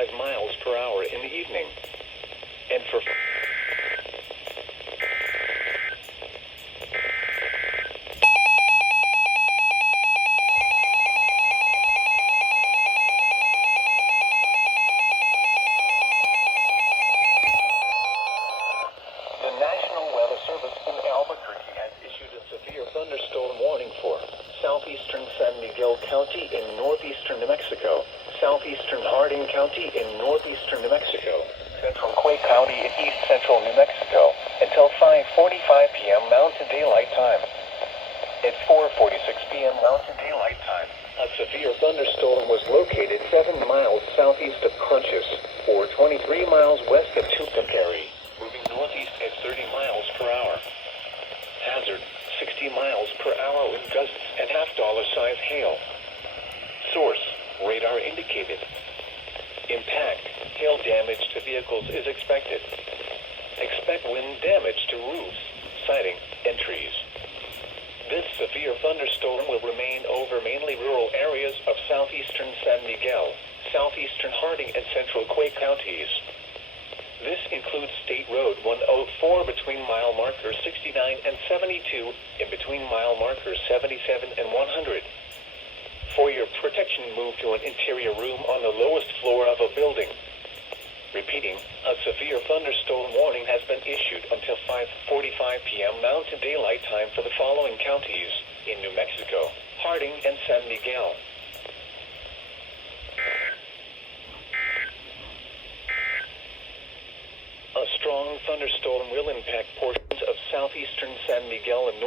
65 miles per hour in the evening. And for the National Weather Service in Albuquerque has issued a severe thunderstorm warning for southeastern San Miguel County in northeastern New Mexico, southeastern Harding County in northeastern New Mexico, central Quake County in east central New Mexico, until 5:45 p.m. Mountain Daylight Time. At 4:46 p.m. Mountain Daylight Time, a severe thunderstorm was located 7 miles southeast of Crunches, or 23 miles west of Tucumcari, moving northeast at 30 miles per hour. Hazard, 60 miles per hour with gusts and half-dollar size hail. Source, radar indicated. Impact, hail damage to vehicles is expected. Expect wind damage to roofs, siding, and trees. This severe thunderstorm will remain over mainly rural areas of southeastern San Miguel, southeastern Harding, and central Quake counties. This includes State Road 104 between mile markers 69 and 72, in between mile markers 77 and 100. For your protection, move to an interior room on the lowest floor of a building. Repeating, a severe thunderstorm warning has been issued until 5:45 p.m. Mountain Daylight Time for the following counties in New Mexico, Harding, and San Miguel. A strong thunderstorm will impact portions of southeastern San Miguel and